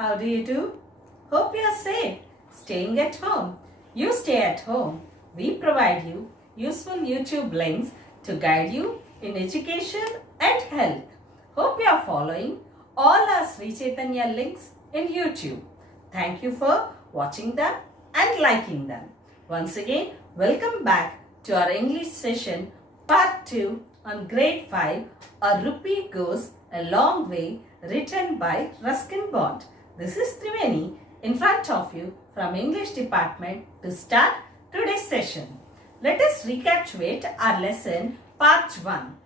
How do you do? Hope you are safe, staying at home. You stay at home. We provide you useful YouTube links to guide you in education and health. Hope you are following all our Sri Chaitanya links in YouTube. Thank you for watching them and liking them. Once again, welcome back to our English session part 2 on grade 5, A Rupee Goes a Long Way, written by Ruskin Bond. This is Triveni in front of you from English department to start today's session. Let us recapitulate our lesson part 1.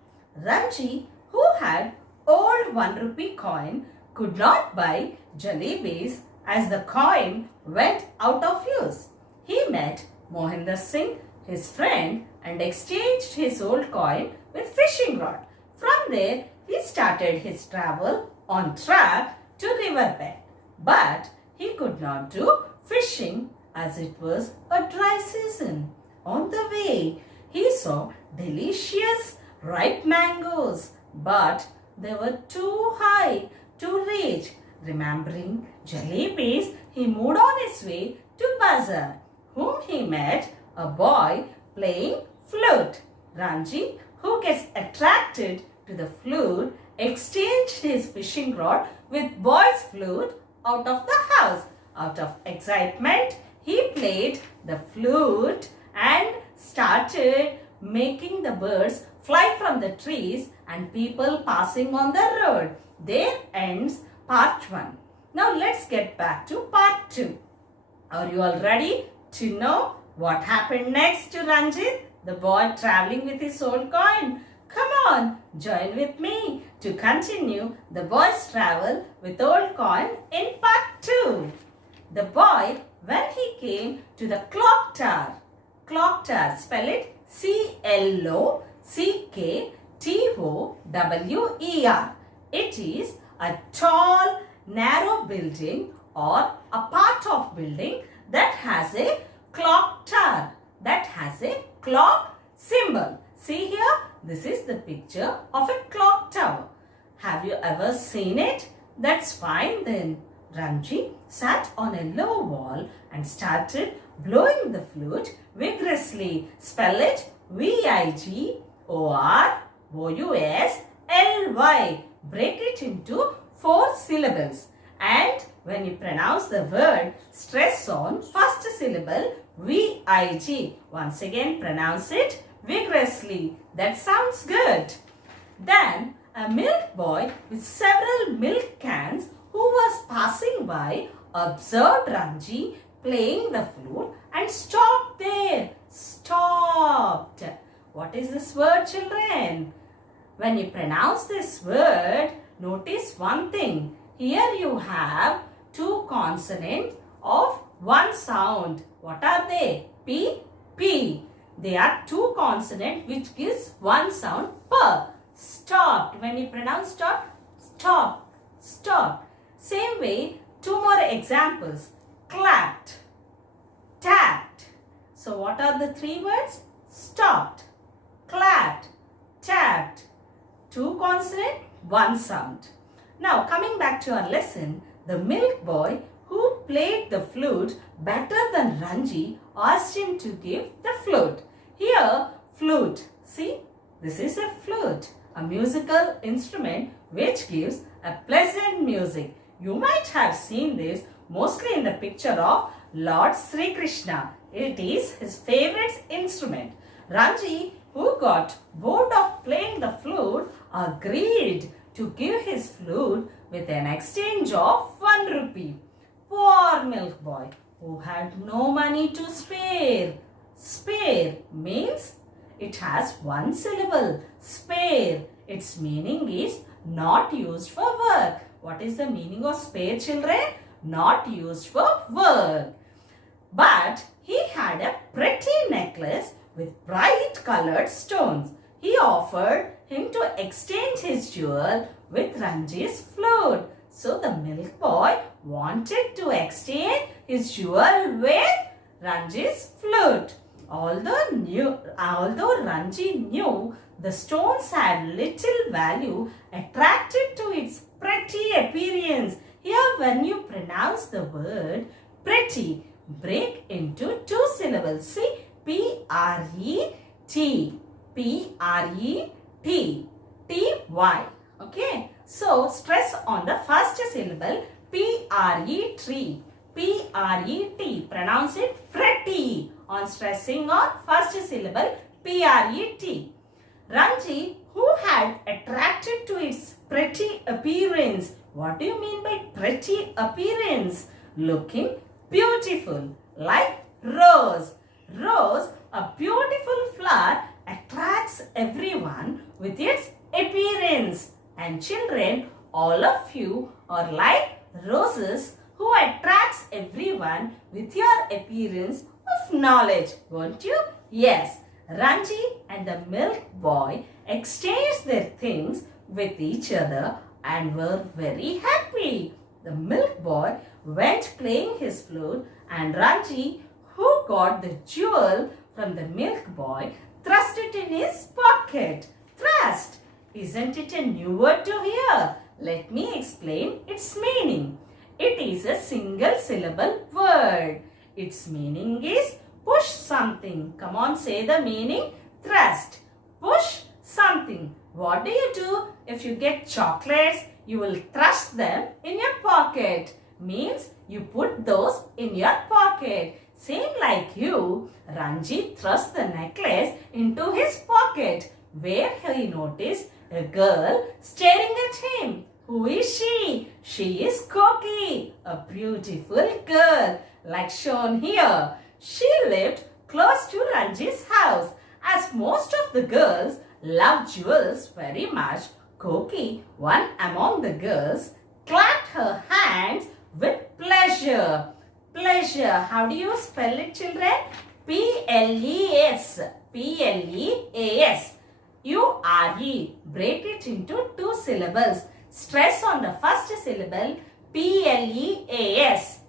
Ranji, who had old 1 rupee coin, could not buy jalebis as the coin went out of use. He met Mohinder Singh, his friend, and exchanged his old coin with fishing rod. From there, he started his travel on track to riverbed. But he could not do fishing as it was a dry season. On the way, he saw delicious ripe mangoes, but they were too high to reach. Remembering jalebis, he moved on his way to Bazaar, whom he met a boy playing flute. Ranji, who gets attracted to the flute, exchanged his fishing rod with boy's flute out of the house. Out of excitement, he played the flute and started making the birds fly from the trees and people passing on the road. There ends part 1. Now let's get back to part 2. Are you all ready to know what happened next to Ranjit, the boy traveling with his old coin? Come on, join with me to continue the boy's travel with old coin in part 2. The boy, when he came to the clock tower, spell it C-L-O-C-K-T-O-W-E-R. It is a tall, narrow building or a part of building that has a clock tower, that has a clock symbol. See here, this is the picture of a clock tower. Have you ever seen it? That's fine then. Ranji sat on a low wall and started blowing the flute vigorously. Spell it V-I-G-O-R-O-U-S-L-Y. Break it into 4 syllables. And when you pronounce the word, stress on first syllable V-I-G. Once again, pronounce it vigorously. That sounds good. Then a milk boy with several milk cans who was passing by observed Ranji playing the flute and stopped there. Stopped. What is this word, children? When you pronounce this word, notice one thing. Here you have 2 consonants of 1 sound. What are they? P, P. They are 2 consonants which gives 1 sound per. Stopped. When you pronounce stop, stop, stop. Same way, 2 more examples. Clapped, tapped. So what are the 3 words? Stopped, clapped, tapped. 2 consonant, 1 sound. Now coming back to our lesson, the milk boy who played the flute better than Ranji asked him to give the flute. Here, flute. See, this is a flute, a musical instrument which gives a pleasant music. You might have seen this mostly in the picture of Lord Sri Krishna. It is his favorite instrument. Ranji, who got bored of playing the flute, agreed to give his flute with an exchange of 1 rupee. Poor milk boy, who had no money to spare. Spare means it has 1 syllable. Spare. Its meaning is not used for work. What is the meaning of spare, children? Not used for work. But he had a pretty necklace with bright colored stones. He offered him to exchange his jewel with Ranji's flute. So the milk boy wanted to exchange his jewel with Ranji's flute. Although Ranji knew the stones had little value, attracted to its pretty appearance, Here when you pronounce the word pretty, break into two syllables. See, P-R-E-T, P-R-E-T, T-Y. Okay, so stress on the first syllable, P-R-E-T, P-R-E-T. Pronounce it pretty on stressing on first syllable, P-R-E-T. Ranji, who had attracted to its pretty appearance. What do you mean by pretty appearance? Looking beautiful, like rose. Rose, a beautiful flower, attracts everyone with its appearance. And children, all of you are like roses who attracts everyone with your appearance of knowledge. Won't you? Yes. Ranji and the milk boy exchanged their things with each other and were very happy. The milk boy went playing his flute, and Ranji, who got the jewel from the milk boy, thrust it in his pocket. Thrust. Isn't it a new word to hear? Let me explain its meaning. It is a single syllable word. Its meaning is push something. Come on, say the meaning. Thrust. Push something. What do you do if you get chocolates? You will thrust them in your pocket. Means you put those in your pocket. Same like you, Ranji thrust the necklace into his pocket, where he noticed a girl staring at him. Who is she? She is Koki, a beautiful girl, like shown here. She lived close to Ranji's house. As most of the girls love jewels very much, Koki, one among the girls, clapped her hands with pleasure. Pleasure. How do you spell it, children? P-L-E-S. P-L-E-A-S. U-R-E. Break it into two syllables. Stress on the first syllable, P-L-E-A-S.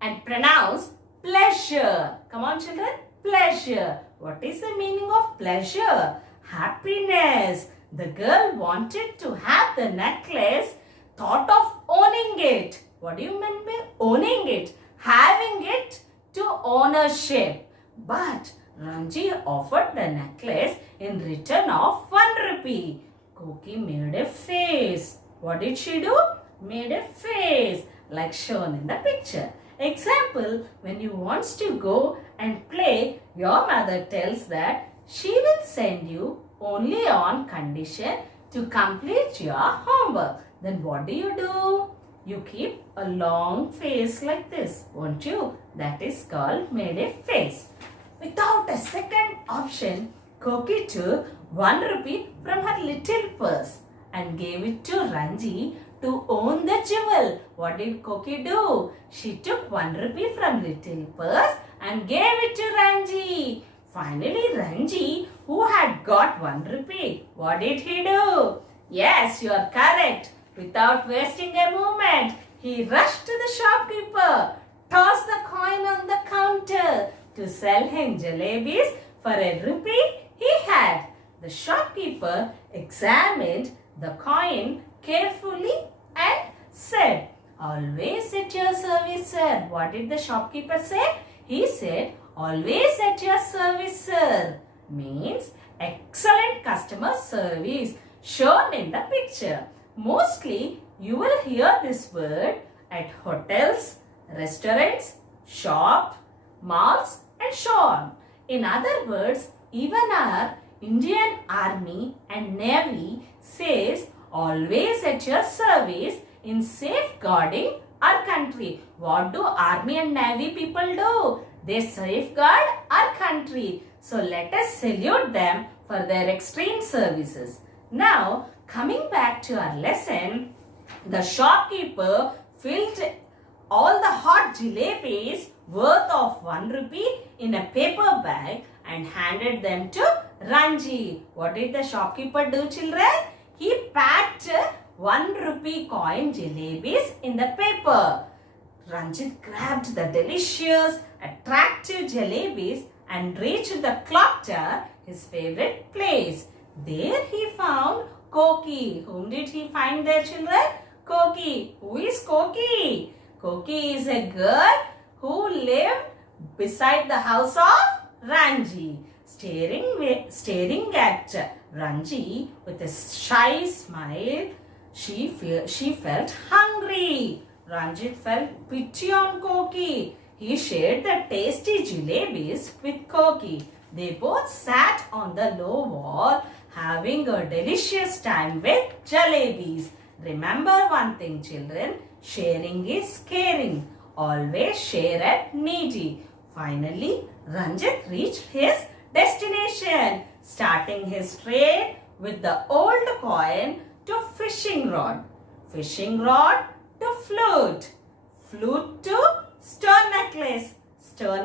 And pronounce pleasure. Come on, children. Pleasure. What is the meaning of pleasure? Happiness. The girl wanted to have the necklace, thought of owning it. What do you mean by owning it? Having it to ownership. But Ranji offered the necklace in return of 1 rupee. Koki made a face. What did she do? Made a face like shown in the picture. Example, when you want to go and play, your mother tells that she will send you only on condition to complete your homework. Then what do? You keep a long face like this, won't you? That is called made a face. Without a second option, Koki took 1 rupee from her little purse and gave it to Ranji to own the jewel. What did Koki do? She took 1 rupee from little purse and gave it to Ranji. Finally, Ranji, who had got 1 rupee, what did he do? Yes, you are correct. Without wasting a moment, he rushed to the shopkeeper, tossed the coin on the counter to sell him jalebis for 1 rupee he had. The shopkeeper examined the coin carefully and said, "Always at your service, sir." What did the shopkeeper say? He said, "Always at your service, sir." Means excellent customer service shown in the picture. Mostly you will hear this word at hotels, restaurants, shops, malls and so on. In other words, even our Indian Army and Navy says always at your service in safeguarding our country. What do Army and Navy people do? They safeguard our country. So let us salute them for their extreme services. Now, coming back to our lesson, the shopkeeper filled all the hot jalebis worth of 1 rupee in a paper bag and handed them to Ranji. What did the shopkeeper do, children? He packed 1 rupee coin jalebis in the paper. Ranjit grabbed the delicious, attractive jalebis and reached the clock tower, his favorite place. There he found Koki. Whom did he find there, children? Koki. Who is Koki? Koki is a girl who lived beside the house of Ranji, staring at Ranji with a shy smile. She felt hungry. Ranjit felt pity on Koki. He shared the tasty jalebis with Koki. They both sat on the low wall having a delicious time with jalebis. Remember one thing, children, sharing is caring. Always share at needy. Finally, Ranjit reached his destination, starting his trade with the old coin to fishing rod to flute, flute to stone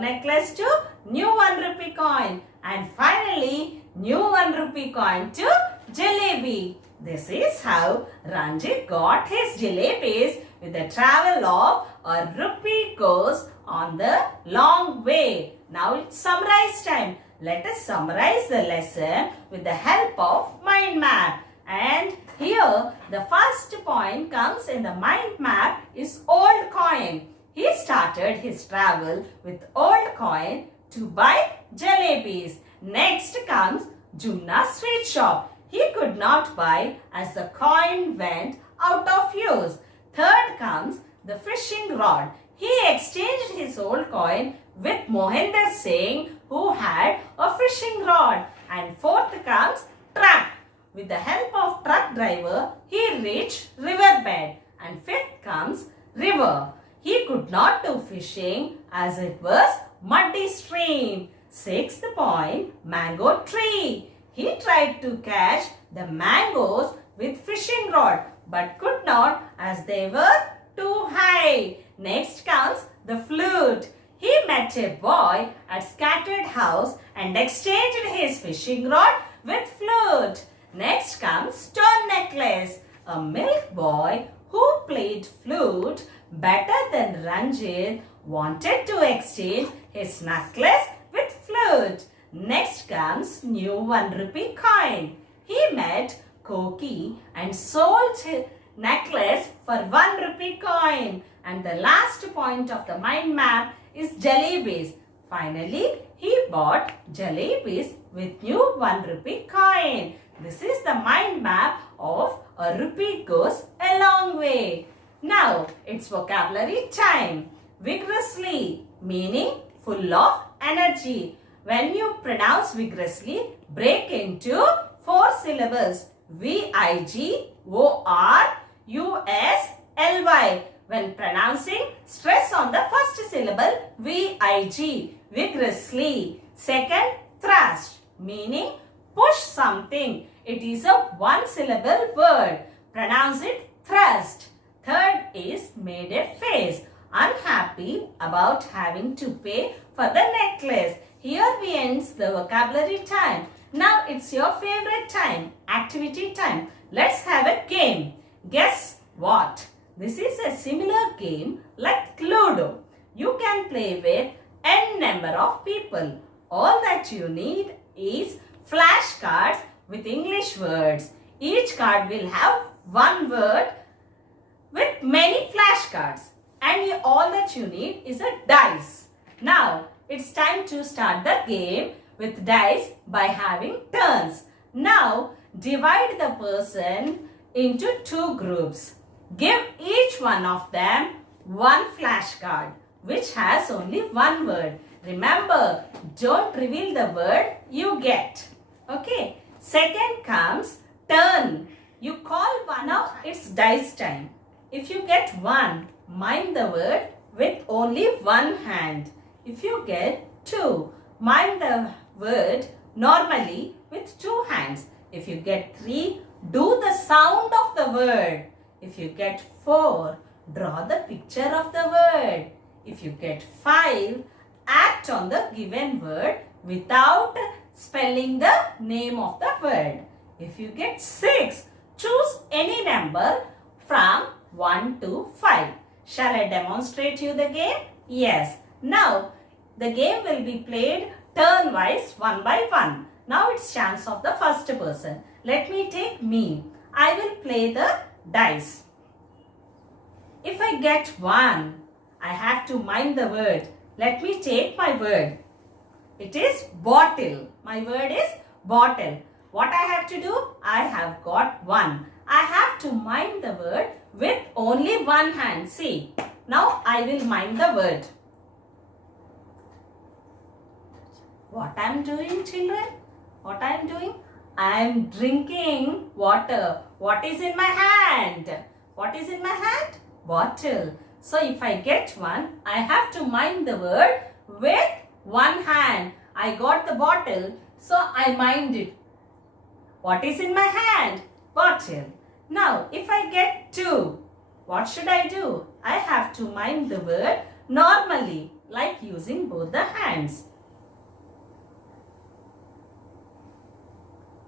necklace to new 1 rupee coin, and finally new 1 rupee coin to jalebi. This is how Ranjit got his jalebis with the travel of a rupee goes on the long way. Now it's summarize time. Let us summarize the lesson with the help of mind map. And here the first point comes in the mind map is old coin. He started his travel with old coin to buy jalebis. Next comes Jumna sweet shop. He could not buy as the coin went out of use. Third comes the fishing rod. He exchanged his old coin with Mohinder Singh, who had a fishing rod. And fourth comes truck. With the help of truck driver, he reached riverbed. And fifth comes river. He could not do fishing as it was muddy stream. Sixth point, mango tree. He tried to catch the mangoes with fishing rod but could not as they were too high. Next comes the flute. He met a boy at scattered house and exchanged his fishing rod with flute. Next comes stone necklace. A milk boy who played flute better than Ranjit wanted to exchange his necklace with flute. Next comes new 1 rupee coin. He met Koki and sold his necklace for 1 rupee coin. And the last point of the mind map is jalebis. Finally, he bought jalebis with new 1 rupee coin. This is the mind map of a rupee goes a long way. Now, it's vocabulary time. Vigorously, meaning full of energy. When you pronounce vigorously, break into 4 syllables. V-I-G-O-R-U-S-L-Y. When pronouncing, stress on the first syllable V-I-G. Vigorously. Second, thrust, meaning push something. It is a 1 syllable word. Pronounce it thrust. Third is made a face. Unhappy about having to pay for the necklace. Here we end the vocabulary time. Now it's your favorite time, activity time. Let's have a game. Guess what? This is a similar game like Ludo. You can play with n number of people. All that you need is flashcards with English words. Each card will have 1 word with many flashcards. And all that you need is a dice. Now, it's time to start the game with dice by having turns. Now, divide the person into 2 groups. Give each one of them 1 flashcard which has only 1 word. Remember, don't reveal the word you get. Okay. Second comes turn. You call one out, it's dice time. If you get 1, mime the word with only 1 hand. If you get 2, mime the word normally with 2 hands. If you get 3, do the sound of the word. If you get 4, draw the picture of the word. If you get 5, act on the given word without spelling the name of the word. If you get 6, choose any number from 1 to 5. Shall I demonstrate you the game? Yes. Now, the game will be played turn-wise 1 by 1. Now, it's chance of the first person. Let me take me. I will play the dice. if I get 1, I have to mind the word. Let me take my word. It is bottle. My word is bottle. What I have to do? I have got 1. I have to mind the word with only one hand. See, now I will mind the word. What I am doing, children? What I am doing? I am drinking water. What is in my hand? What is in my hand? Bottle. So if I get 1, I have to mind the word with one hand. I got the bottle, so I mind it. What is in my hand? Bottle. Now, if I get 2, what should I do? I have to mind the word normally, like using both the hands.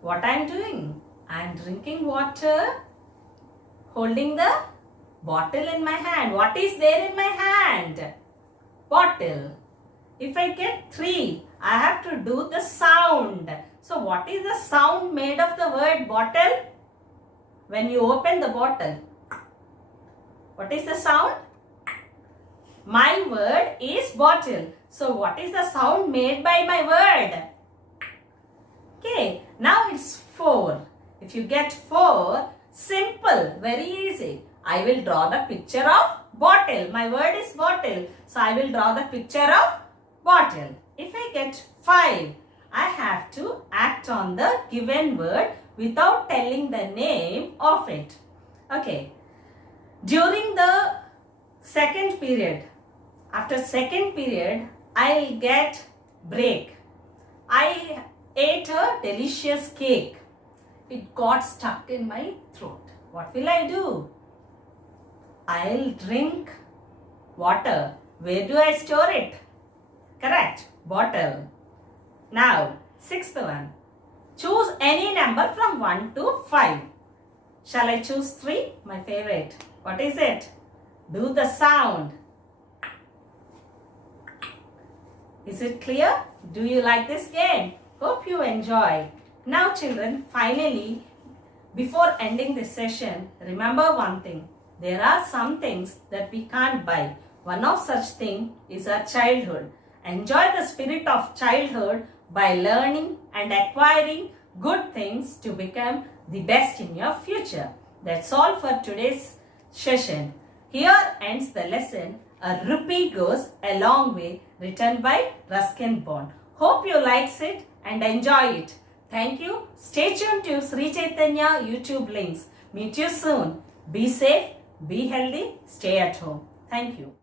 What I am doing? I am drinking water, holding the bottle in my hand. What is there in my hand? Bottle. If I get 3, I have to do the sound. So what is the sound made of the word bottle? When you open the bottle, what is the sound? My word is bottle. So what is the sound made by my word? Okay, now it's 4. If you get 4, simple, very easy. I will draw the picture of bottle. My word is bottle. So I will draw the picture of bottle. If I get 5, I have to act on the given word without telling the name of it. Okay. During the second period, after second period, I'll get break. I ate a delicious cake. It got stuck in my throat. What will I do? I'll drink water. Where do I store it? Correct. Bottle. Now, 6th one. Choose any number from 1 to 5. Shall I choose 3? My favorite. What is it? Do the sound. Is it clear? Do you like this game? Hope you enjoy. Now children, finally, before ending this session, remember one thing. There are some things that we can't buy. One of such things is our childhood. Enjoy the spirit of childhood by learning and acquiring good things to become the best in your future. That's all for today's session. Here ends the lesson, A Rupee Goes a Long Way, written by Ruskin Bond. Hope you likes it and enjoy it. Thank you. Stay tuned to Sri Chaitanya YouTube links. Meet you soon. Be safe, be healthy, stay at home. Thank you.